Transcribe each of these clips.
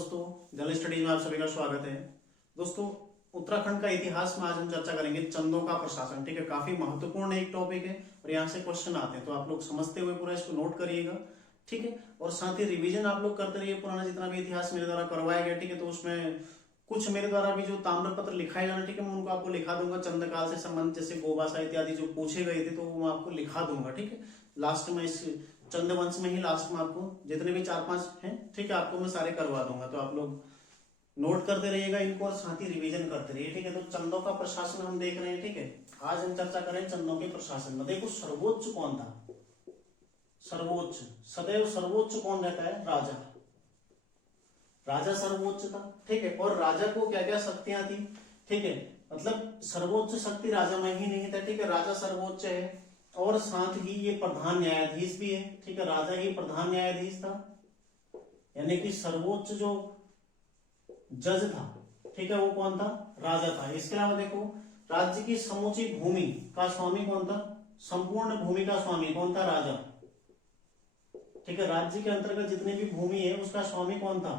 दोस्तों, जल स्टडीज में आप सभी का स्वागत है। दोस्तों, उत्तराखंड का इतिहास में आज हम चर्चा करेंगे चंदों का प्रशासन। ठीक है, काफी महत्वपूर्ण एक टॉपिक है और यहाँ से क्वेश्चन आते हैं, तो आप लोग समझते हुए पूरा इसको नोट करिएगा। ठीक है, और साथ ही रिवीजन आप लोग करते रहिए, पुराना जितना भी इतिहास मेरे द्वारा करवाया गया। ठीक है, तो उसमें कुछ मेरे द्वारा भी जो ताम्रपत्र लिखाए जाना, ठीक है, मैं उनको आपको लिखा दूंगा। चंद्रकाल से संबंधित जैसे गोबासा इत्यादि जो पूछे गए थे, तो वो मैं आपको लिखा दूंगा। ठीक है, लास्ट में इस चंद्रवंश में ही लास्ट में आपको जितने भी 4-5 हैं, ठीक है, आपको मैं सारे करवा दूंगा। तो आप लोग नोट करते रहिएगा इनको और साथ ही रिवीजन करते रहिए। ठीक है, तो चंदों का प्रशासन हम देख रहे हैं। ठीक है, आज हम चर्चा करें चंदों के प्रशासन में। देखो, सर्वोच्च कौन था? सर्वोच्च, सदैव सर्वोच्च कौन रहता है? राजा। राजा सर्वोच्च था। ठीक है, और राजा को क्या क्या शक्तियां थी? ठीक है, मतलब सर्वोच्च शक्ति राजा में ही नहीं था। ठीक है, राजा सर्वोच्च है और साथ ही ये प्रधान न्यायाधीश भी है। ठीक है, राजा ही प्रधान न्यायाधीश था, यानी कि सर्वोच्च जो जज था, ठीक है, वो कौन था? राजा था। इसके अलावा देखो, राज्य की समूची भूमि का स्वामी कौन था? संपूर्ण भूमि का स्वामी कौन था? राजा। ठीक है, राज्य के अंतर्गत जितनी भी भूमि है उसका स्वामी कौन था?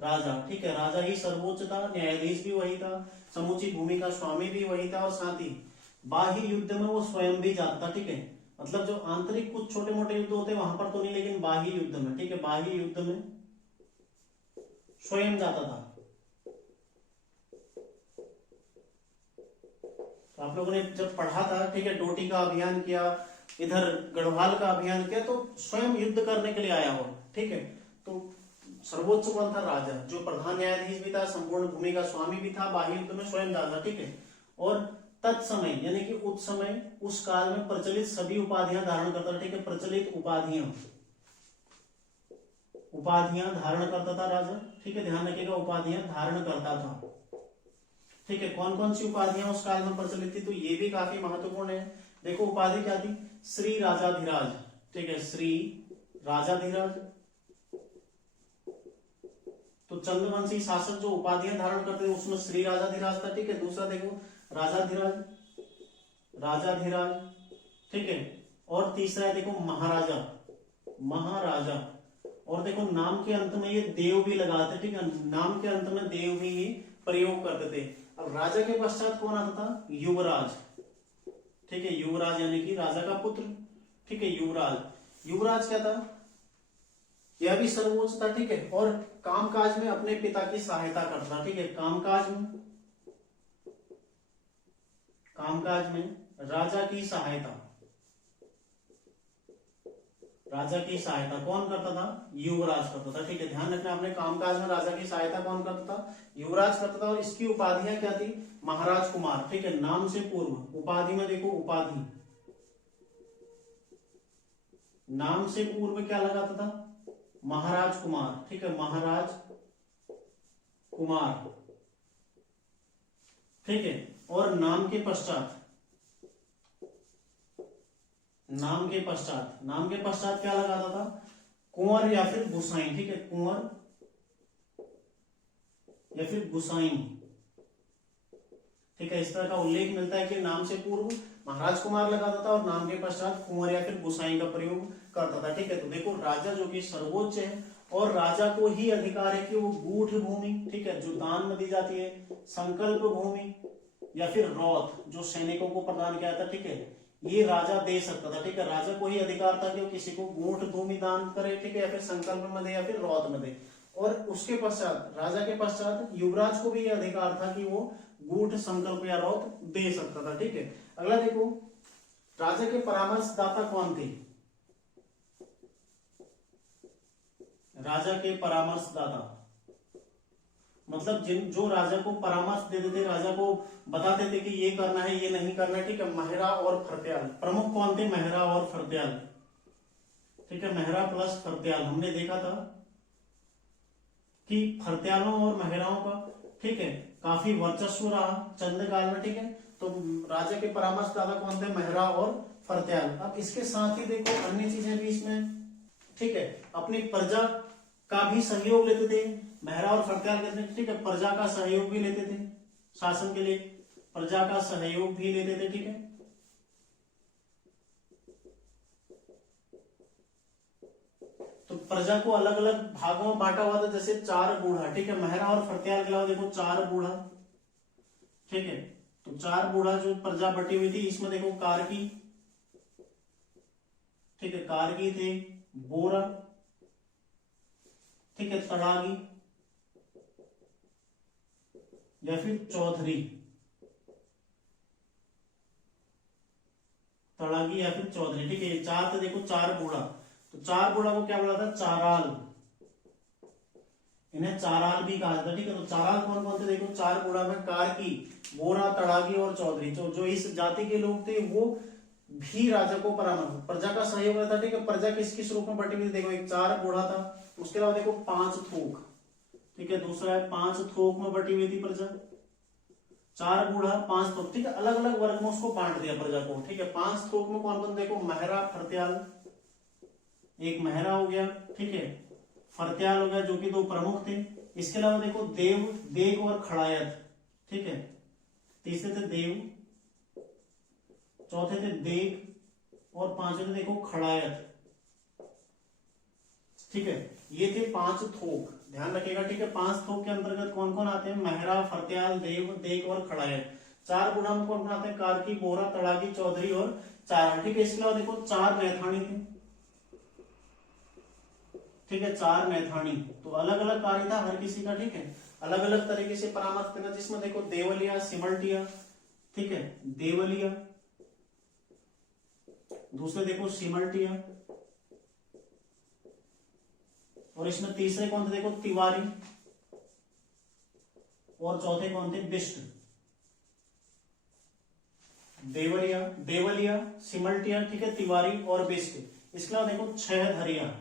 राजा। ठीक है, राजा ही सर्वोच्च था, न्यायाधीश भी वही था, समूची भूमि का स्वामी भी वही था, और साथ ही बाह्य युद्ध में वो स्वयं भी जाता था। ठीक है, मतलब जो आंतरिक कुछ छोटे मोटे युद्ध होते हैं वहां पर तो नहीं, लेकिन बाह्य युद्ध में, ठीक है, बाह्य युद्ध में स्वयं जाता था। तो आप लोगों ने जब पढ़ा था, ठीक है, डोटी का अभियान किया, इधर गढ़वाल का अभियान किया, तो स्वयं युद्ध करने के लिए आया हो। ठीक है, तो सर्वोच्च कौन था? राजा, जो प्रधान न्यायाधीश भी था, संपूर्ण भूमि का स्वामी भी था, बाह्य युद्ध में स्वयं जाता। ठीक है, और तत्समय यानी कि उस समय उस काल में प्रचलित सभी उपाधियां धारण करता था। ठीक है, प्रचलित उपाधियां उपाधियां धारण करता था राजा। ठीक है, ध्यान रखिएगा, उपाधियां धारण करता था। ठीक है, कौन कौन सी उपाधियां उस काल में प्रचलित थी, तो ये भी काफी महत्वपूर्ण है। देखो, उपाधि क्या थी? श्री राजाधिराज। ठीक है, श्री राजाधिराज। तो चंद्रवंशी शासक जो उपाधियां धारण करते थे उसमें श्री राजाधिराज था। ठीक है, दूसरा देखो, राजाधिराज, राजाधिराज। ठीक है, और तीसरा है देखो, महाराजा, महाराजा। और देखो, नाम के अंत में ये देव भी लगाते। ठीक है, नाम के अंत में देव भी ये प्रयोग करते थे। अब राजा के पश्चात कौन आता था? युवराज। ठीक है, युवराज यानी कि राजा का पुत्र। ठीक है, युवराज। युवराज क्या था? यह भी सर्वोच्च था। ठीक है, और कामकाज में अपने पिता की सहायता करता था। ठीक है, कामकाज में राजा की सहायता, राजा की सहायता कौन करता था? युवराज करता था। ठीक है, ध्यान रखना आपने, कामकाज में राजा की सहायता कौन करता था? युवराज करता था। और इसकी उपाधियां क्या थी? महाराज कुमार। ठीक है, नाम से पूर्व। उपाधि में देखो, उपाधि नाम से पूर्व क्या लगाता था? महाराज कुमार। ठीक है, महाराज कुमार। ठीक है, और नाम के पश्चात क्या लगाता था? कुंवर या फिर गुसाई। ठीक है, कुंवर या फिर गुसाई। ठीक है, इस तरह का उल्लेख मिलता है कि नाम से पूर्व महाराज कुमार लगाता था और नाम के पश्चात कुंवर या फिर गुसाई का प्रयोग करता था। ठीक है, तो देखो, राजा जो कि सर्वोच्च है और राजा को ही अधिकार है कि वो गूढ़ भूमि, ठीक है, जो दान में दी जाती है, संकल्प भूमि या फिर रौथ जो सैनिकों को प्रदान किया था, ठीक है, ये राजा दे सकता था। ठीक है, राजा को ही अधिकार था कि वो किसी को गूढ़ भूमि दान करे, ठीक है, या फिर संकल्प में दे या फिर रौथ में दे। और उसके पश्चात, राजा के पश्चात युवराज को भी यह अधिकार था कि वो गूढ़, संकल्प या रौथ दे सकता था। ठीक है, अगला देखो, राजा के परामर्शदाता कौन थे? राजा के परामर्शदाता मतलब जो राजा को परामर्श देते थे, राजा को बताते थे कि ये करना है, ये नहीं करना है। ठीक है, महरा और फरत्याल प्रमुख कौन थे? महरा और फरत्याल। ठीक है, महरा प्लस फरत्याल। हमने देखा था कि फरत्यालों और महराओं का, ठीक है, काफी वर्चस्व रहा चंद्रकाल में। ठीक है, तो राजा के परामर्शदाता कौन थे? महरा और फरत्याल। अब इसके साथ ही देखो, अन्य चीजें भी इसमें, ठीक है, अपनी प्रजा का भी सहयोग लेते थे महरा और फरत्याल कहते हैं। ठीक है, प्रजा का सहयोग भी लेते थे, शासन के लिए प्रजा का सहयोग भी लेते थे। ठीक है, तो प्रजा को अलग अलग भागों में बांटा हुआ था, जैसे 4 बूढ़ा, ठीक है, महरा और फरत्याल के अलावा देखो 4 बूढ़ा, ठीक है। तो 4 बूढ़ा जो प्रजा बटी हुई थी, इसमें देखो कारकी, ठीक है, कारगी थे, बोरा, ठीक है, तड़ागी या फिर चौधरी, तड़ागी या फिर चौधरी, ठीक है। ये 4 थे, देखो 4 बूढ़ा, तो 4 बूढ़ा को क्या बोला था? चाराल, इन्हें चाराल भी कहा जाता है, ठीक है। तो चाराल कौन कौन थे? देखो 4 बूढ़ा में कारकी, बोरा, तड़ागी और चौधरी। तो जो इस जाति के लोग थे वो भी राजा को परामर्श, प्रजा का सहयोग रहता, ठीक है। प्रजा किस किस रूप में बटी हुई? देखो एक 4 बूढ़ा था, उसके अलावा देखो 5 थोक, ठीक है, दूसरा है 5 थोक में बटी हुई थी प्रजा, 4 बूढ़ा 5 थोक, ठीक है। अलग अलग वर्ग में उसको बांट दिया प्रजा को, ठीक है। 5 थोक में कौन कौन? देखो महरा, फरत्याल, एक महरा हो गया, ठीक है, फरत्याल हो गया, जो कि 2 प्रमुख थे। इसके अलावा देखो देव, देग और खड़ायत, ठीक है। तीसरे थे देव, चौथे थे देग और पांचवे थे देखो खड़ायत, ठीक है। ये थे 5 थोक, ध्यान रखिएगा, ठीक है। 5 थोक के अंतर्गत कौन कौन आते हैं? महरा, फरत्याल, देव, देग और खड़ायत। 4 बूढ़ा में कौन कौन आते हैं? कारकी, बोरा, तड़ागी, चौधरी और चारण, ठीक है। इसके अलावा देखो 4 मैथानी थे, ठीक है, 4 मैथानी। तो अलग अलग कार्य था हर किसी का, ठीक है, अलग अलग तरीके से परामर्श करना, जिसमें देखो देवलिया, सिमल्टिया, ठीक है, देवलिया, दूसरे देखो सिमल्टिया, और इसमें तीसरे कौन थे? देखो तिवारी, और चौथे कौन थे? बिष्ट। देवलिया, देवलिया, सिमल्टिया, ठीक है, तिवारी और बिष्ट। इसके अलावा देखो 6 धरिया,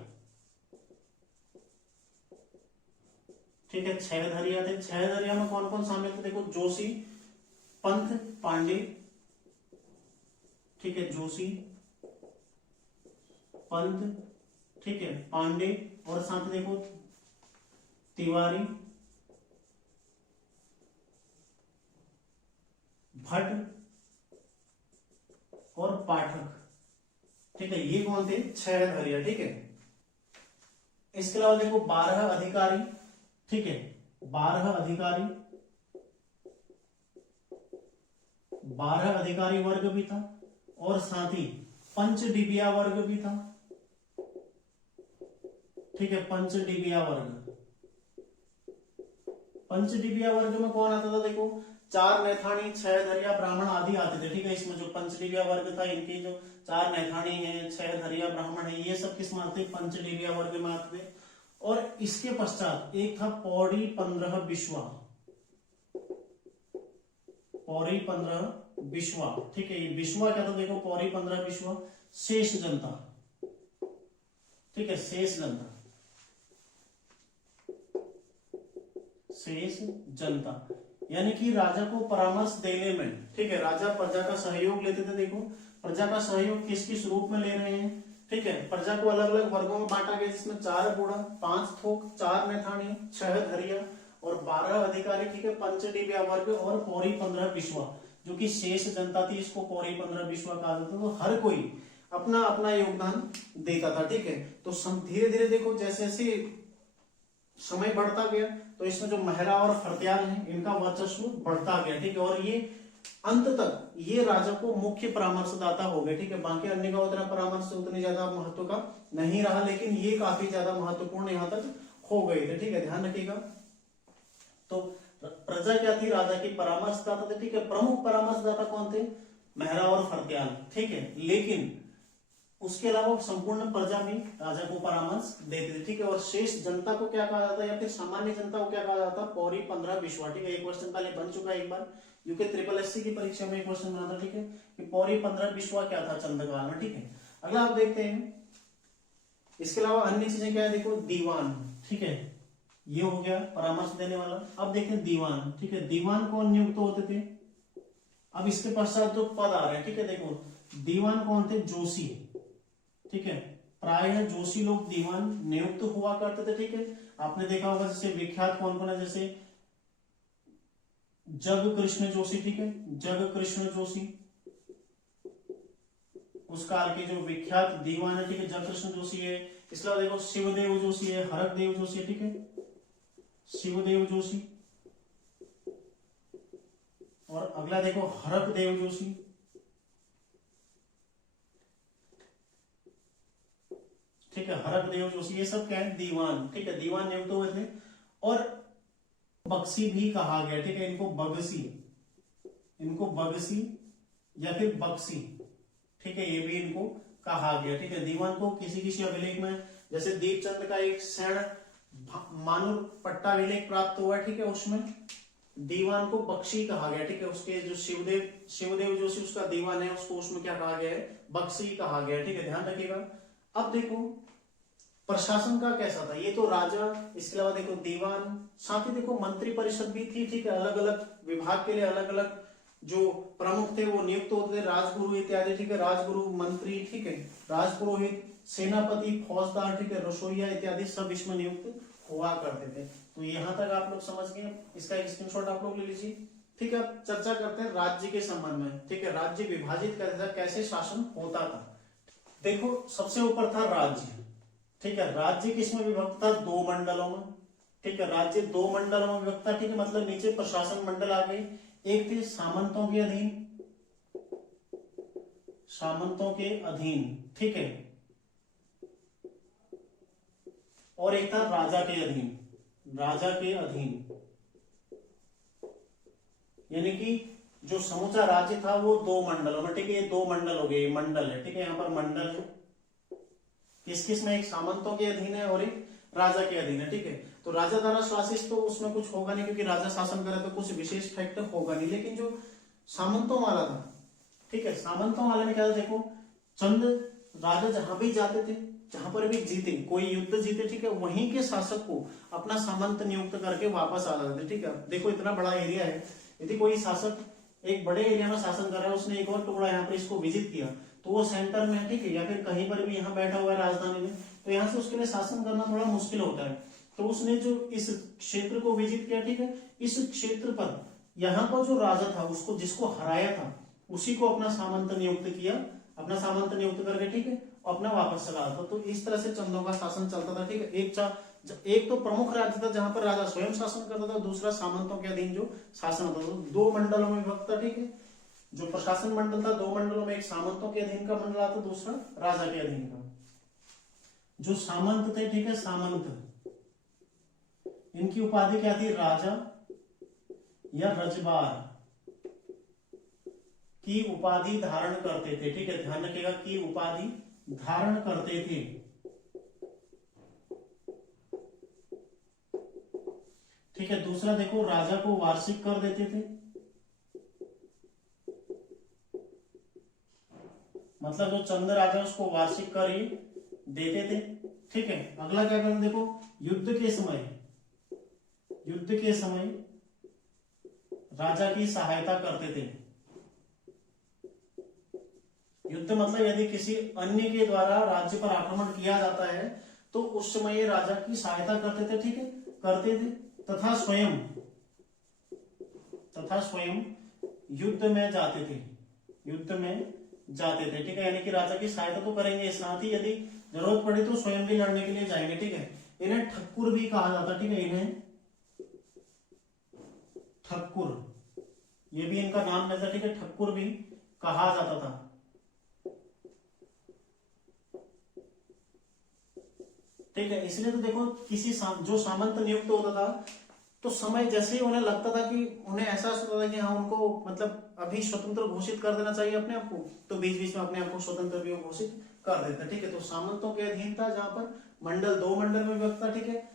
ठीक है, 6 धरिया थे। 6 धरिया में कौन कौन शामिल थे? देखो जोशी, पंत, पांडे, ठीक है, जोशी, पंत, ठीक है, पांडे, और साथ में देखो तिवारी, भट्ट और पाठक, ठीक है। ये कौन थे? 6 धरिया, ठीक है। इसके अलावा देखो 12 अधिकारी, ठीक है, 12 अधिकारी, 12 अधिकारी वर्ग भी था, और साथ ही पंचडिबिया वर्ग भी था, ठीक है, पंचडिबिया वर्ग। पंचडिबिया वर्ग में कौन आता था? देखो 4 मैथानी, 6 धरिया, ब्राह्मण आदि आते थे, ठीक है। इसमें जो पंचडिबिया वर्ग था, इनके जो 4 मैथानी है, 6 धरिया ब्राह्मण है, ये सब किस में आते? पंचडिबिया वर्ग में आते थे। और इसके पश्चात एक था पौड़ी 15 विश्वा, पौड़ी 15 विश्वा, ठीक है। ये विश्वा क्या था? देखो पौड़ी 15 विश्वा, शेष जनता, ठीक है, शेष जनता, शेष जनता, यानी कि राजा को परामर्श देने में, ठीक है, राजा प्रजा का सहयोग लेते थे। देखो प्रजा का सहयोग किस किस रूप में ले रहे हैं, ठीक है। प्रजा को अलग अलग वर्गों में बांटा गया, जिसमें 4 बूढ़ा, 5 थोक, 4 मैथानी, 6 धरिया और 12 अधिकारी, ठीक है, पंचडिबिया वर्ग और पौड़ी 15 विश्वा, जो कि शेष जनता थी, इसको पौड़ी 15 विश्वा कहा जाता था। तो हर कोई अपना अपना योगदान देता था, ठीक है। तो धीरे धीरे देखो जैसे जैसे समय बढ़ता गया, तो इसमें जो महरा और फरत्याल हैं, इनका वर्चस्व बढ़ता गया, ठीक है। और ये अंत तक ये राजा को मुख्य परामर्शदाता हो गए, ठीक है। बाकी अन्य का उतना परामर्श उतनी ज्यादा महत्व का नहीं रहा, लेकिन ये काफी ज्यादा महत्वपूर्ण यहाँ तक हो गए थे, ठीक है, ध्यान रखिएगा। तो प्रजा क्या थी? राजा की परामर्शदाता थे, ठीक है। प्रमुख परामर्शदाता कौन थे? महरा और फरत्याल, ठीक है। लेकिन उसके अलावा संपूर्ण प्रजा भी राजा को परामर्श देती थी, ठीक है। और शेष जनता को क्या कहा जाता है, या फिर सामान्य जनता को क्या कहा जाता है? पौड़ी 15 विश्वा, ठीक है। एक क्वेश्चन पहले बन चुका है, एक बार यूके ट्रिपल एससी की परीक्षा में एक क्वेश्चन बना था, ठीक है, कि पौड़ी 15 विश्वा क्या था चंद्रकाल में, ठीक है। अगला आप देखते हैं, इसके अलावा अन्य चीजें क्या है? देखो दीवान, ठीक है, ये हो गया परामर्श देने वाला। अब देखते हैं दीवान, ठीक है। दीवान कौन नियुक्त होते थे? अब इसके पश्चात जो पद आ रहे हैं, ठीक है, देखो दीवान कौन थे? जोशी, ठीक है। प्राय जोशी लोग दीवान नियुक्त हुआ करते थे, ठीक है। आपने देखा होगा जैसे विख्यात कौन कौन है, जैसे जग कृष्ण जोशी, ठीक है, जग कृष्ण जोशी उस काल के जो विख्यात दीवान है, ठीक है, जग कृष्ण जोशी है। इसके अलावा देखो शिवदेव जोशी है, हरकदेव जोशी है, ठीक है, शिवदेव जोशी। और अगला देखो हरकदेव जोशी, ठीक है, हरकदेव जोशी। ये सब क्या है, दीवान, ठीक है, दीवान नियुक्त हुए थे। और बक्सी भी कहा गया, ठीक है, इनको बगसी, इनको बगसी या फिर बक्सी, ठीक है, ये भी इनको कहा गया, ठीक है। दीवान को किसी किसी अभिलेख में, जैसे दीपचंद का एक शरण मानूर पट्टा अभिलेख प्राप्त हुआ, ठीक है, उसमें दीवान को बख्शी कहा गया, ठीक है। उसके जो शिवदेव जोशी उसका दीवान है, उसको उसमें क्या कहा गया है, बख्शी कहा गया, ठीक है, ध्यान रखिएगा। अब देखो प्रशासन का कैसा था, ये तो राजा, इसके अलावा देखो दीवान, साथ ही देखो मंत्री परिषद भी थी, ठीक है, अलग अलग विभाग के लिए अलग अलग जो प्रमुख थे वो नियुक्त होते थे, राजगुरु इत्यादि, ठीक है, राजगुरु, मंत्री, ठीक है, राजपुरोहित, सेनापति, फौजदार, ठीक है, रसोईया इत्यादि सब इसमें नियुक्त हुआ करते थे। तो यहां तक आप लोग समझ गए, इसका एक स्क्रीनशॉट आप लोग ले लीजिए, ठीक है। अब चर्चा करते हैं राज्य के संबंध में, ठीक है, राज्य विभाजित कैसे था, कैसे शासन होता था। देखो सबसे ऊपर था राज्य, ठीक है, राज्य किसमें विभक्त था, दो मंडलों में, ठीक है, राज्य दो मंडलों में विभक्त था, ठीक है, मतलब नीचे प्रशासन मंडल आ गए, एक थे सामंतों के अधीन, सामंतों के अधीन, ठीक है, और एक था राजा के अधीन, राजा के अधीन, यानी कि जो समूचा राज्य था वो दो मंडलों में, ठीक है, ये दो मंडल हो गए, मंडल है, ठीक है, यहाँ पर मंडल है, किस किस में, एक सामंतों के अधीन है और एक राजा के अधीन है, ठीक है। तो राजा द्वारा शासित तो उसमें कुछ होगा नहीं, क्योंकि राजा शासन करे तो कुछ विशेष फैक्टर होगा नहीं, लेकिन जो सामंतों वाला था, ठीक है, सामंतों वाले में क्या था, देखो चंद राजा जहां भी जाते थे, जहां पर भी जीते, कोई युद्ध जीते, ठीक है, वहीं के शासक को अपना सामंत नियुक्त करके वापस आ जाते थे, ठीक है। देखो इतना बड़ा एरिया है, यदि कोई शासक एक बड़े एरिया में शासन कर रहा है, उसने एक और टुकड़ा यहाँ पर इसको विजिट किया, तो वो सेंटर में है, ठीक है, या फिर कहीं पर भी यहाँ बैठा हुआ है राजधानी में, तो यहाँ से उसके लिए शासन करना थोड़ा मुश्किल होता है। तो उसने जो इस क्षेत्र को विजिट किया, ठीक है, इस क्षेत्र पर यहाँ पर जो राजा था उसको, जिसको हराया था, उसी को अपना सामंत नियुक्त किया, अपना सामंत नियुक्त करके, ठीक है, अपना वापस चला था। तो इस तरह से चंदों का शासन चलता था, ठीक है। एक तो प्रमुख राज्य था जहां पर राजा स्वयं शासन करता था, दूसरा सामंतों के अधीन जो शासन होता था, दो मंडलों में विभक्त था, ठीक है। जो प्रशासन मंडल था दो मंडलों में, एक सामंतों के अधीन का मंडल आता, दूसरा राजा के अधीन का। जो सामंत थे, ठीक है, सामंत, इनकी उपाधि क्या थी, राजा या रजबार की उपाधि धारण करते थे, ठीक है, ध्यान रखिएगा, की उपाधि धारण करते थे, ठीक है। दूसरा देखो राजा को वार्षिक कर देते थे, मतलब जो चंद राजा उसको वार्षिक कर ही देते थे, ठीक है। अगला क्या करते, देखो युद्ध के समय, युद्ध के समय राजा की सहायता करते थे। युद्ध मतलब यदि किसी अन्य के द्वारा राज्य पर आक्रमण किया जाता है तो उस समय ये राजा की सहायता करते थे, ठीक है, करते थे। तथा स्वयं युद्ध में जाते थे, युद्ध में जाते थे, ठीक है, यानी कि राजा की सहायता तो करेंगे, साथ ही यदि जरूरत पड़ी तो स्वयं भी लड़ने के लिए जाएंगे, ठीक है। इन्हें ठक्कुर भी कहा जाता, ठीक है, इन्हें ठक्कुर, ये भी इनका नाम रहता, ठीक है, ठक्कुर भी कहा जाता था, ठीक है। इसलिए तो देखो किसी जो सामंत नियुक्त होता था तो समय जैसे ही उन्हें लगता था कि उन्हें एहसास होता था कि हाँ उनको मतलब अभी स्वतंत्र घोषित कर देना चाहिए अपने आप को, तो बीच बीच में अपने आप को स्वतंत्र भी घोषित कर देते, ठीक है। तो सामंतों के अधीन था, जहां पर मंडल दो मंडल में विभक्त था, ठीक है,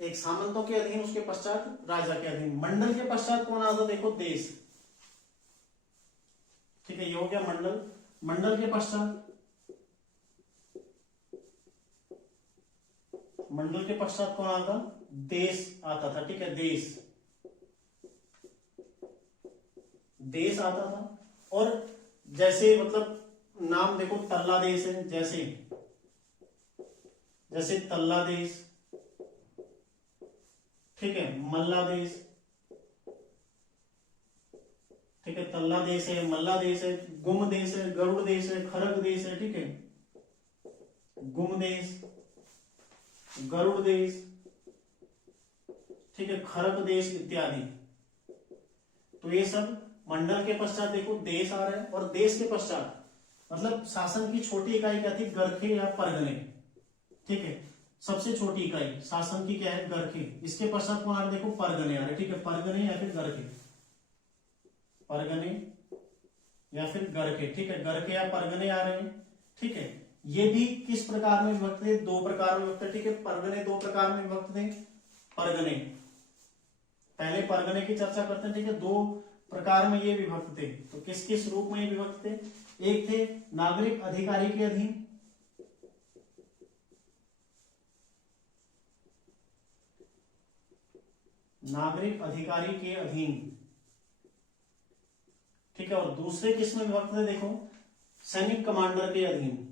एक सामंतों के अधीन, उसके पश्चात राजा के अधीन। मंडल के पश्चात कौन आता, देखो देश, ठीक है, ये हो गया मंडल। मंडल के पश्चात, मंडल के पश्चात कौन आता, देश आता था, ठीक है, देश, देश आता था। और जैसे मतलब नाम देखो तल्ला देश है, जैसे जैसे तल्ला देश, ठीक है, मल्ला देश, ठीक है, तल्ला देश है, मल्ला देश है, गुम देश है, गरुड़ देश है, खरग देश है, ठीक है, गुम देश, गरुड़ देश, ठीक है, खरक देश इत्यादि। तो ये सब मंडल के पश्चात देखो देश आ रहा है, और देश के पश्चात मतलब शासन की छोटी इकाई क्या थी, गरखे या परगने, ठीक है, सबसे छोटी इकाई शासन की क्या है, गरखे। इसके पश्चात कौन आ रहा है, देखो परगने आ रहे, ठीक है, परगने या फिर गरखे, परगने या फिर गरखे, ठीक है, गरखे या परगने आ रहे हैं, ठीक है। ये भी किस प्रकार में विभक्त थे, दो प्रकार में विभक्त थे, ठीक है, परगने दो प्रकार में विभक्त थे। परगने, पहले परगने की चर्चा करते हैं, ठीक है, दो प्रकार में ये विभक्त थे। तो किस किस रूप में ये विभक्त थे, एक थे नागरिक अधिकारी के अधीन, नागरिक अधिकारी के अधीन, ठीक है, और दूसरे किस में विभक्त थे, देखो सैनिक कमांडर के अधीन,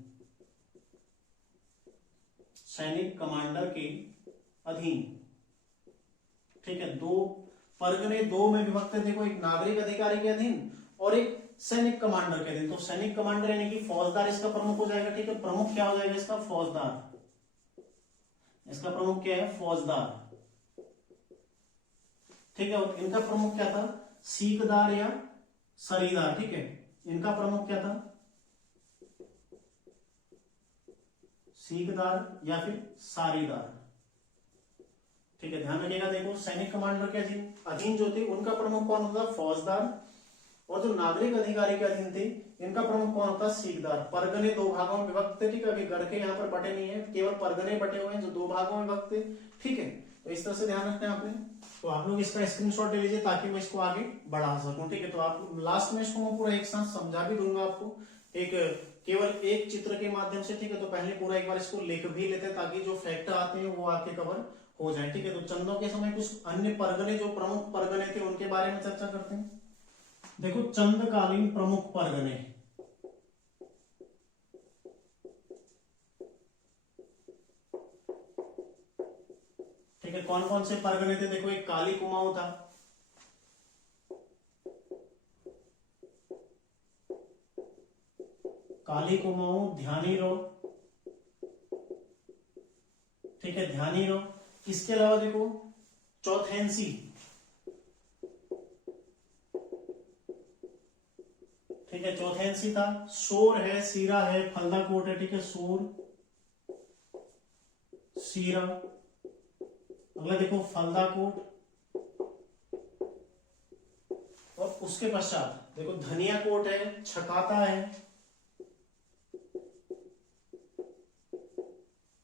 सैनिक कमांडर के अधीन, ठीक है। दो परगने दो में विभक्त थे, देखो एक नागरिक अधिकारी के अधीन और एक सैनिक कमांडर के अधीन। तो सैनिक कमांडर यानी कि फौजदार इसका प्रमुख हो जाएगा, ठीक है, प्रमुख क्या हो जाएगा इसका, फौजदार, इसका प्रमुख क्या है, फौजदार, ठीक है। और इनका प्रमुख क्या था, सीकदार या सरीदार, ठीक है, इनका प्रमुख क्या था, सीकदार या फिर सारीदार, ठीक है, ध्यान रखिएगा। देखो सैनिक कमांडर के अधीन जो थे उनका प्रमुख कौन होता, फौजदार, और जो नागरिक अधिकारी के अधीन थे इनका प्रमुख कौन होता, सीकदार। परगने दो भागों में विभक्त थे, ठीक है, अभी गढ़ के यहाँ पर बटे नहीं है, केवल परगने बटे हुए हैं जो दो भागों में विभक्त थे, ठीक है। तो इस तरह से ध्यान रखना है आपने। तो आप लोग इसका स्क्रीनशॉट ले लीजिए ताकि मैं इसको आगे बढ़ा सकूं, ठीक है। तो आप लास्ट में इसको मैं पूरा एक साथ समझा भी दूंगा आपको, एक केवल एक चित्र के माध्यम से, ठीक है। तो पहले पूरा एक बार इसको लिख भी लेते हैं ताकि जो फैक्ट आते हैं वो आपके कवर हो जाए, ठीक है। तो चंदों के समय कुछ अन्य परगने जो प्रमुख परगने थे उनके बारे में चर्चा करते हैं। देखो चंदकालीन प्रमुख परगने, ठीक है, कौन कौन से परगने थे, देखो एक काली कुमाऊं था, काली कुमाऊं, ध्यानी रो, ठीक है, ध्यानी रो। इसके अलावा देखो चौथेंसी, ठीक है, चौथेंसी था, सोर है, सीरा है, फलदा कोट है, ठीक है, सोर, सीरा। अगला देखो फलदा कोट, और उसके पश्चात देखो धनिया कोट है, छकाता है,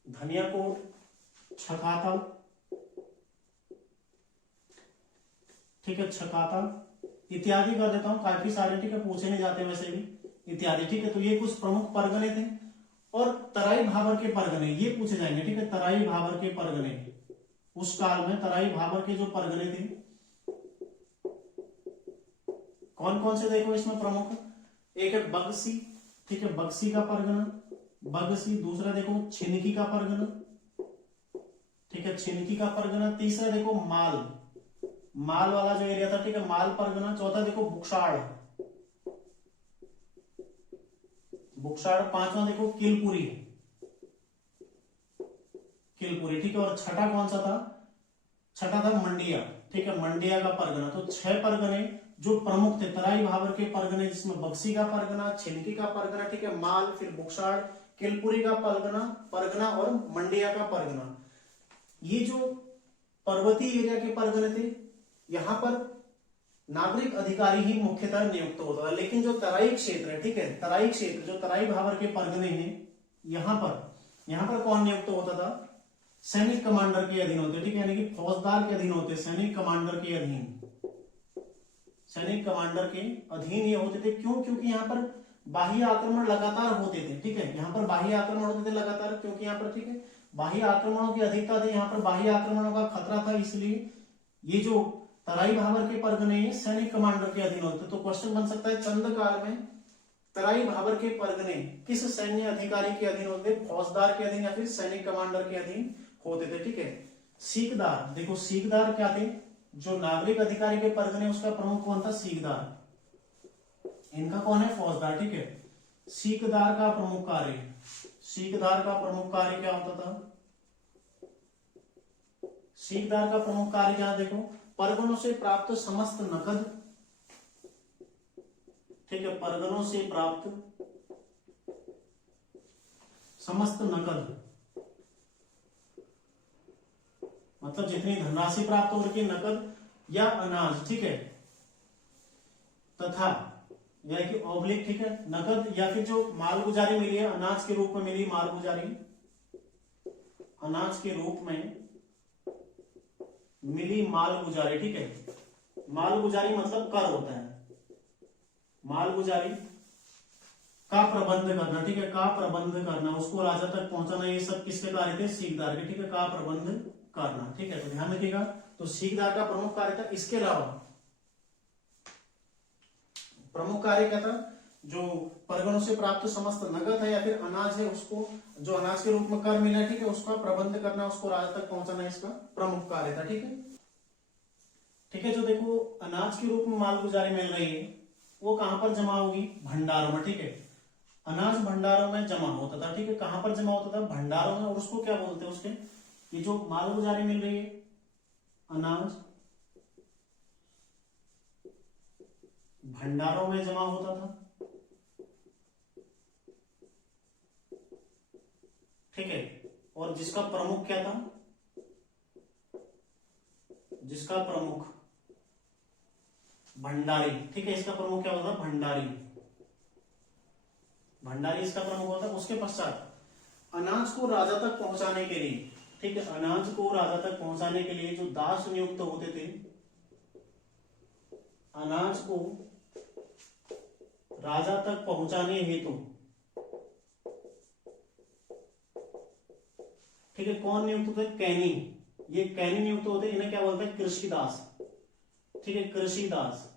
धनिया कोट, छकाता, ठीक है, छकाता इत्यादि कर देता हूं, काफी सारे, ठीक है, पूछे नहीं जाते वैसे भी इत्यादि, ठीक है। तो ये कुछ प्रमुख परगने थे। और तराई भाबर के परगने ये पूछे जाएंगे, ठीक है, तराई भाबर के परगने, उस काल में तराई भाबर के जो परगने थे कौन कौन से, देखो इसमें प्रमुख एक है बगसी, ठीक है, बगसी का परगना, बगसी। दूसरा देखो छिनकी का परगना, ठीक है, छिनकी का परगना। तीसरा देखो माल, माल वाला जो एरिया था, ठीक है, माल परगना। चौथा देखो बुक्साड़, बुक्साड़। पांचवा देखो किलपुरी, किलपुरी, ठीक है। और छठा कौन सा था, छठा था मंडिया, ठीक है, मंडिया का परगना। तो 6 परगने जो प्रमुख थे तराई भाबर के परगने, जिसमें बक्सी का परगना, छिनकी का परगना, ठीक है, माल, फिर बुक्साड़, किलपुरी का परगना परगना और मंडिया का परगना। ये जो पर्वतीय एरिया के परगने थे यहां पर नागरिक अधिकारी ही मुख्यतः नियुक्त होता है। लेकिन जो तराई क्षेत्र है, ठीक है, तराई क्षेत्र जो तराई भाबर के परगने हैं, यहां पर कौन नियुक्त होता था, सैनिक कमांडर के अधीन होते, ठीक है, यानी कि फौजदार के अधीन होते, सैनिक कमांडर के अधीन, सैनिक कमांडर के अधीन ये होते थे। क्यों, क्योंकि यहाँ पर बाह्य आक्रमण लगातार होते थे, ठीक है, यहाँ पर बाह्य आक्रमण होते थे लगातार, क्योंकि यहाँ पर, ठीक है, बाह्य आक्रमणों की अधिकता थी, यहाँ पर बाह्य आक्रमणों का खतरा था, इसलिए ये जो तराई भाबर के परगने सैनिक कमांडर के अधीन होते। तो क्वेश्चन बन सकता है चंद काल में तराई भाबर के परगने किस सैन्य अधिकारी के अधीन होते, फौजदार के अधीन या फिर सैनिक कमांडर के अधीन होते थे, ठीक है। सीकदार, देखो सीकदार क्या थे, जो नागरिक अधिकारी के परगने उसका प्रमुख कौन था, सीकदार, इनका कौन है, फौजदार, ठीक है। सीकदार का प्रमुख कार्य, सीकदार का प्रमुख कार्य क्या होता था, सीकदार का प्रमुख कार्य क्या देखो, परगणों से प्राप्त समस्त नकद, ठीक है, परगणों से प्राप्त समस्त नकद, मतलब जितनी धनराशि प्राप्त हो रही है, नकद या अनाज, ठीक है, तथा या कि ऑब्लिक, ठीक है, नकद या फिर जो मालगुजारी मिली है अनाज के रूप में मिली, मालगुजारी अनाज के रूप में मिली मालगुजारी, ठीक है, मालगुजारी मतलब कर होता है, मालगुजारी का प्रबंध करना, ठीक है, का प्रबंध करना, उसको राजा तक पहुंचाना, ये सब किसके कार्य थे, सीकदार के, ठीक है, का प्रबंध करना, ठीक है, तो ध्यान रखिएगा। तो सीकदार का प्रमुख कार्य था। इसके अलावा प्रमुख कार्य क्या था, जो परगणों से प्राप्त समस्त नगद है या फिर अनाज है, उसको जो अनाज के रूप में कर मिला है, ठीक है, उसका प्रबंध करना, उसको राजा तक पहुंचाना, इसका प्रमुख कार्य था, ठीक है, ठीक है। जो देखो अनाज के रूप में मालगुजारी मिल रही है, वो कहां पर जमा होगी, भंडारों में, ठीक है, अनाज भंडारों में जमा होता था, ठीक है, कहां पर जमा होता था, भंडारों में, और उसको क्या बोलते हैं, उसके ये जो मालगुजारी मिल रही है अनाज भंडारों में जमा होता था, ठीक है, और जिसका प्रमुख क्या था, जिसका प्रमुख भंडारी, ठीक है, इसका प्रमुख क्या होता, भंडारी, भंडारी इसका प्रमुख होता है। उसके पश्चात अनाज को राजा तक पहुंचाने के लिए, ठीक है, अनाज को राजा तक पहुंचाने के लिए जो दास नियुक्त होते थे, अनाज को राजा तक पहुंचाने हेतु, ठीक है, कौन नियुक्त होते, कैनी, ये कैनी नियुक्त होते, इन्हें क्या बोलते हैं, कृषिदास, ठीक है, कृषिदास,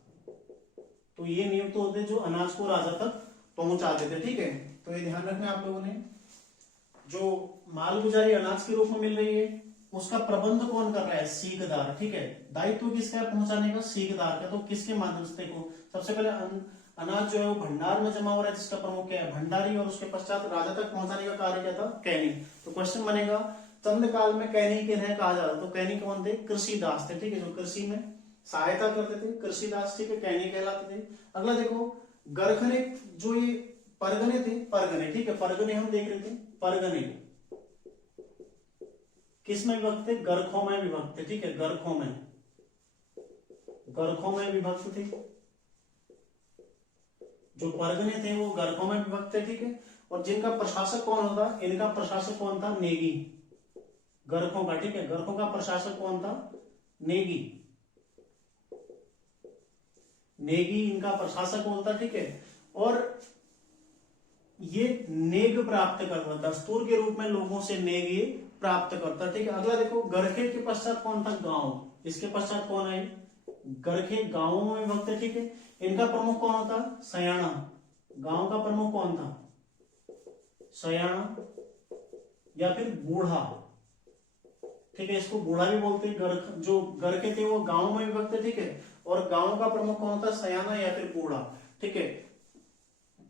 तो ये नियुक्त होते जो अनाज को राजा तक पहुंचा देते, ठीक है। तो ये ध्यान रखना आप लोगों ने, जो मालगुजारी अनाज के रूप में मिल रही है, उसका प्रबंध कौन कर रहा है, सीकदार, ठीक है, दायित्व किसका है पहुंचाने का, सीकदार का। तो किसके माध्यम से, देखो सबसे पहले अनाज जो है वो भंडार में जमा हो रहा है, जिसका प्रमुख क्या है, भंडारी, और उसके पश्चात राजा तक पहुंचाने का कार्य क्या था, कैनी। तो क्वेश्चन बनेगा, चंद काल में कैनी किन्हें कहा जाता, तो कैनी कौन थे, कृषिदास थे, ठीक है, जो कृषि में सहायता करते थे, कृषिदास, ठीक है, कैनी कहलाते थे। अगला देखो गरखने, जो ये परगने थे, परगने, ठीक है, परगने हम देख रहे थे, परगने किसमें विभक्त थे, गरखों में विभक्त थे, ठीक है, गरखों में, गरखों में विभक्त थे, जो परगने थे वो गरखों में विभक्त थे, ठीक है, और जिनका प्रशासक कौन होता, इनका प्रशासक कौन था, नेगी, गरखों का, ठीक है, गरखों का प्रशासक कौन था, नेगी, नेगी इनका प्रशासक होता, ठीक है, और ये नेग प्राप्त करता, दस्तूर के रूप में लोगों से नेग ये प्राप्त करता, ठीक है। अगला देखो गरखे के पश्चात कौन था, गांव, इसके पश्चात कौन है, गरखे गांवों में विभक्त है, ठीक है, इनका प्रमुख कौन होता, सयाना, गांव का प्रमुख कौन था, सयाना या फिर बूढ़ा, ठीक है, इसको बूढ़ा भी बोलते हैं। गरख, जो गरखे थे वो गांव में विभक्त है, ठीक है, और गांव का प्रमुख कौन होता, सयाना या फिर बूढ़ा, ठीक है।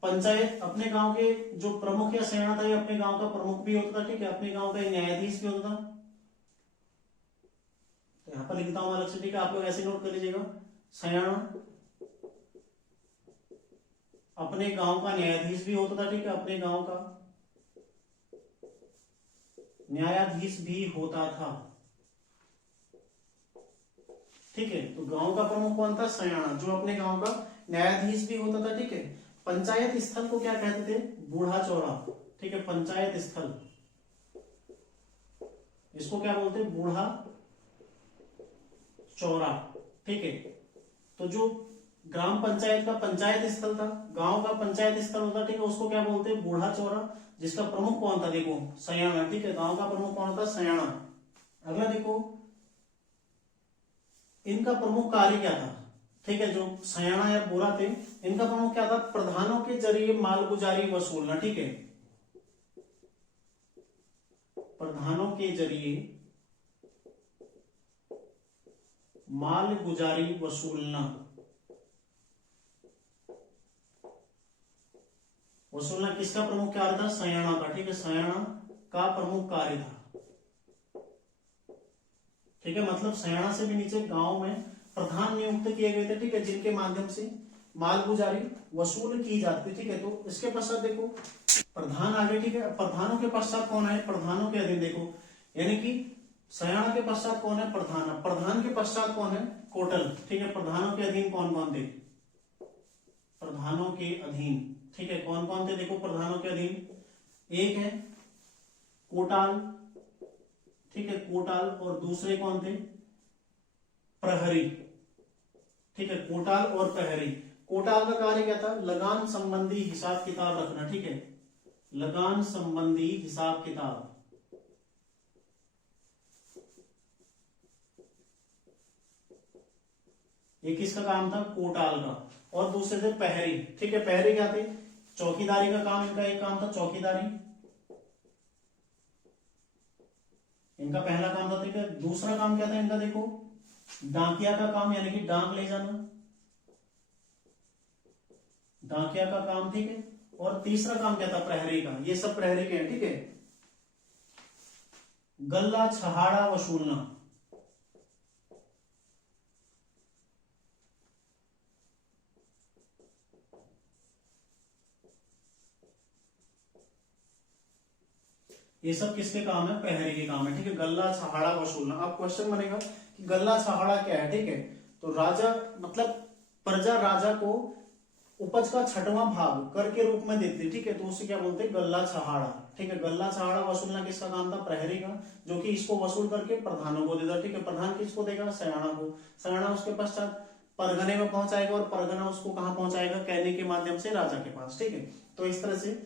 पंचायत अपने गांव के जो प्रमुख या सयाना था, ये अपने गांव का प्रमुख भी होता था, ठीक है, अपने गांव का न्यायाधीश भी होता था। तो यहां पर लिखता हूं अलग से, ठीक है, आप लोग ऐसे नोट कर लीजिएगा, सयाना अपने गांव का न्यायाधीश भी होता था, ठीक है, अपने गांव का न्यायाधीश भी होता था, ठीक है। तो गांव का प्रमुख कौन था, सयाना, जो अपने गांव का न्यायाधीश भी होता था, ठीक है। पंचायत स्थल को क्या कहते थे, बूढ़ा चौरा, ठीक है, पंचायत स्थल, इसको क्या बोलते हैं, बूढ़ा चौरा, ठीक है। तो जो ग्राम पंचायत का पंचायत स्थल था, गांव का पंचायत स्थल होता, ठीक है, उसको क्या बोलते हैं, बूढ़ा चौरा, जिसका प्रमुख कौन था, देखो सयाना, ठीक है, गांव का प्रमुख कौन था, सयाना। अगला देखो इनका प्रमुख कार्य क्या था, ठीक है, जो सयाना या बूढ़ा थे, इनका प्रमुख क्या था, प्रधानों के जरिए मालगुजारी वसूलना, ठीक है, प्रधानों के जरिए मालगुजारी वसूलना, वसूलना किसका प्रमुख कार्य था, सयाना का, ठीक है, सयाना का प्रमुख कार्य था, ठीक है, मतलब सयाणा से भी नीचे गांव में प्रधान नियुक्त किए गए थे, ठीक है, जिनके माध्यम से मालगुजारी वसूल की जाती, ठीक है। तो इसके पश्चात देखो प्रधान आगे, ठीक है, प्रधानों के पश्चात कौन है, प्रधानों के अधीन देखो, यानी कि सयाणा के पश्चात कौन है, प्रधान, प्रधान के पश्चात कौन है, कोटल, ठीक है। प्रधानों के अधीन कौन कौन थे, प्रधानों के अधीन, ठीक है, कौन कौन थे देखो प्रधानों के अधीन, एक है कोटाल, ठीक है, कोटाल, और दूसरे कौन थे, प्रहरी, ठीक है, कोटाल और प्रहरी। कोटाल का कार्य क्या था, लगान संबंधी हिसाब किताब रखना, ठीक है, लगान संबंधी हिसाब किताब, ये किसका काम था, कोटाल का। और दूसरे थे प्रहरी, ठीक है, प्रहरी क्या थे, चौकीदारी का काम, इनका एक काम था चौकीदारी, इनका पहला काम था, ठीक है। दूसरा काम क्या था इनका देखो, डाकिया का काम, यानी कि डाक ले जाना, डाकिया का काम, ठीक है। और तीसरा काम क्या था, प्रहरी का, ये सब प्रहरी के हैं, ठीक है। गल्ला छहाड़ा वसूलना, ये सब किसके काम है, प्रहरी के काम है, ठीक है। गल्ला छहाड़ा वसूलना। अब क्वेश्चन बनेगा कि गल्ला छहाड़ा क्या है, ठीक है। तो राजा मतलब प्रजा राजा को उपज का छठवां भाग कर के रूप में देती, ठीक है, तो उसे क्या बोलते हैं, गल्ला छहाड़ा, ठीक है। गल्ला छहाड़ा वसूलना किसका काम था, प्रहरी का, जो कि इसको वसूल करके प्रधानों को देता, ठीक है। प्रधान किसको देगा, सयाणा को, सयाणा उसके पश्चात परगने में पहुंचाएगा, और परगना उसको कहां पहुंचाएगा, कहने के माध्यम से राजा के पास, ठीक है। तो इस तरह से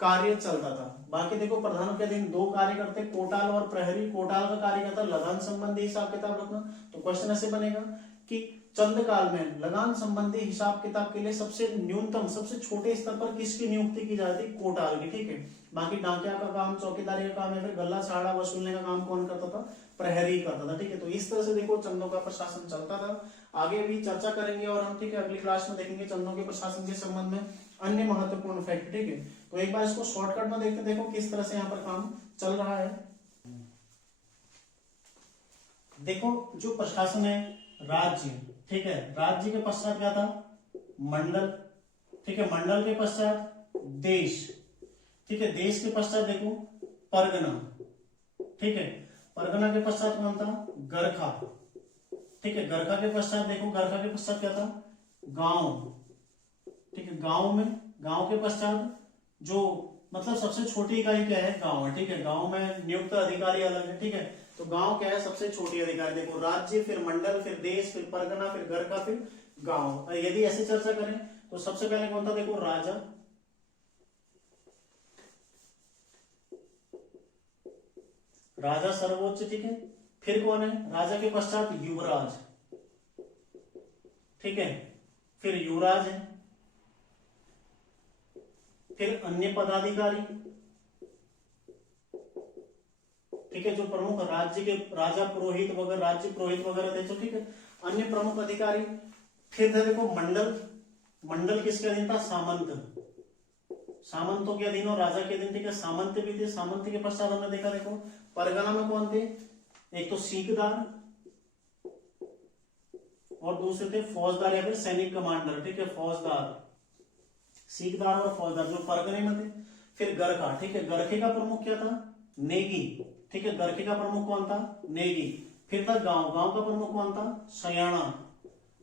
कार्य चलता था। बाकी देखो प्रधानों के अधीन दो कार्य करते, कोटाल और प्रहरी। कोटाल का कार्य क्या था, लगान संबंधी हिसाब किताब रखना। तो क्वेश्चन ऐसे बनेगा कि चंद काल में लगान संबंधी हिसाब किताब के लिए सबसे न्यूनतम, सबसे छोटे स्तर पर किसकी नियुक्ति की जाती, कोटाल की, ठीक है। बाकी डाकिया का काम, चौकीदारी का काम, या फिर गल्ला छाड़ा वसूलने का काम कौन करता था, प्रहरी करता था, ठीक है। तो इस तरह से देखो चंदों का प्रशासन चलता था। आगे भी चर्चा करेंगे और हम, ठीक है, अगली क्लास में देखेंगे चंदों के प्रशासन के संबंध में अन्य महत्वपूर्ण फैक्ट, ठीक है। तो एक बार इसको शॉर्टकट में देखते, देखो किस तरह से यहाँ पर काम चल रहा है। देखो जो प्रशासन है, राज्य, ठीक है, राज्य के पश्चात क्या था, मंडल, ठीक है, मंडल के पश्चात देश, ठीक है, देश के पश्चात देखो परगना, ठीक है, परगना के पश्चात कौन था, गरखा, ठीक है, गरखा के पश्चात देखो, गरखा के पश्चात क्या था, गांव, ठीक है, गांव में, गांव के पश्चात जो मतलब सबसे छोटी इकाई क्या है, गांव है, ठीक है। गांव में नियुक्त अधिकारी अलग है, ठीक है। तो गांव क्या है, सबसे छोटी अधिकारी। देखो राज्य, फिर मंडल, फिर देश, फिर परगना, फिर गरखा, फिर गांव। यदि ऐसे चर्चा करें तो सबसे पहले कौन था, देखो राजा, राजा सर्वोच्च, ठीक है। फिर कौन है, राजा के पश्चात युवराज, ठीक है, फिर युवराज है, फिर अन्य पदाधिकारी, ठीक है, जो प्रमुख राज्य के राजा पुरोहित वगैरह, राज्य पुरोहित वगैरह थे, तो ठीक है, अन्य प्रमुख अधिकारी। फिर था देखो मंडल, मंडल किसके अधीन था, सामंत, सामंतों के अधीन और राजा के अधीन, ठीक है। सामंत भी थे, सामंत के पश्चात हमने देखा देखो परगना में कौन थे, एक तो सीकदार और दूसरे थे फौजदार या फिर सैनिक कमांडर, ठीक है, फौजदार, सीकदार और फौजदार जो परगने में थे। फिर गरखा, ठीक है, गरखे का प्रमुख क्या था, नेगी, ठीक है, गरखे का प्रमुख कौन था, नेगी। फिर था गांव, गांव का प्रमुख कौन था, सयाणा,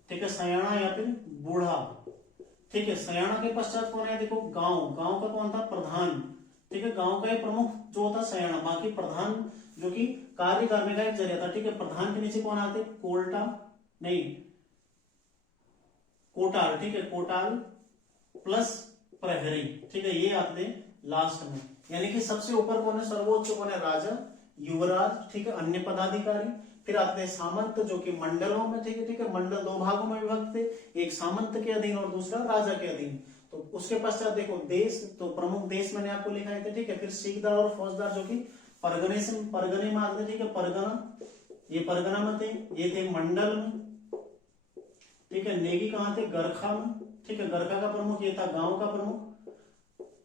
ठीक है, सयाणा या फिर बूढ़ा, ठीक है। सयाणा के पश्चात कौन है, देखो गांव, गांव का कौन था, प्रधान, ठीक है, गांव का एक प्रमुख जो होता सयाणा। बाकी प्रधान जो कि कार्य करने का एक जरिया था, ठीक है। प्रधान के नीचे कौन आते, कोल्टा, नहीं कोटाल, ठीक है, कोटाल प्लस प्रहरी, ठीक है, ये आते लास्ट में। यानी कि सबसे ऊपर कौन है, सर्वोच्च कौन है, राजा, युवराज, ठीक है, अन्य पदाधिकारी। फिर आते हैं सामंत जो कि मंडलों में, ठीक है, ठीक है, मंडल दो भागों में विभक्त थे, एक सामंत के अधीन और दूसरा राजा के अधीन। तो उसके पश्चात देखो देश, तो प्रमुख देश मैंने आपको लिखा है, ठीक है। फिर सीकदार और फौजदार जो कि परगने से, परगने में आते, ठीक है, परगना, ये परगना में थे, ये थे मंडल में, ठीक है। नेगी कहां थे, गरखा में, ठीक है, गरखा का प्रमुख ये था, गांव का प्रमुख,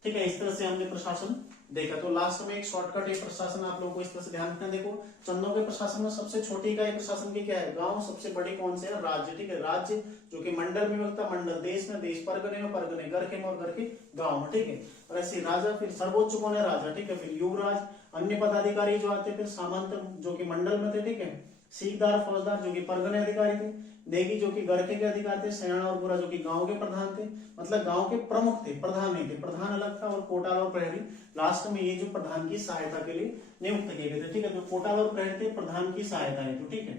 ठीक है। इस तरह से हमने प्रशासन देखा। तो लास्ट में एक शॉर्टकट एक प्रशासन आप लोगों को इस तरह से ध्यान रखना। देखो चंदों के प्रशासन में सबसे छोटी इकाई प्रशासन की क्या है, गांव। सबसे बड़ी कौन से है, राज्य। ठीक है, राज्य जो कि मंडल में विभक्त, मंडल देश में देश, परगने में परगने, गर्के में और गर्के गांव में। ठीक है, और ऐसे राजा, फिर सर्वोच्च कौन है, राजा। ठीक है, फिर युवराज, अन्य पदाधिकारी जो आते, फिर सामंत जो कि मंडल में थे। ठीक है, सीकदार फौजदार जो कि परगने अधिकारी थे, नेगी जो कि गर्के के अधिकारी थे, सयाना और बुरा जो कि गांव के प्रधान थे, मतलब गांव के प्रमुख थे, प्रधान नहीं थे। प्रधान अलग था, और कोटाल और प्रहरी लास्ट में ये जो प्रधान की सहायता के लिए नियुक्त किए गए थे। ठीक है, तो कोटाल और प्रहरी थे प्रधान की सहायता हेतु। ठीक है,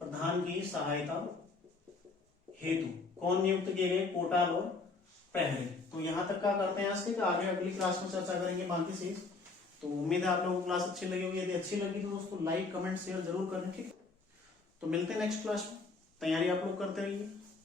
प्रधान की सहायता हेतु कौन नियुक्त किए गए, कोटाल और प्रहरी। तो यहां तक क्या करते हैं आज के, आगे अगली क्लास में चर्चा करेंगे बाकी चीज। तो उम्मीद है आप लोगों को क्लास अच्छी लगी होगी। यदि अच्छी लगी तो दोस्तों लाइक कमेंट शेयर जरूर करें। ठीक है, तो मिलते हैं नेक्स्ट क्लास में। तैयारी आप लोग करते रहिए।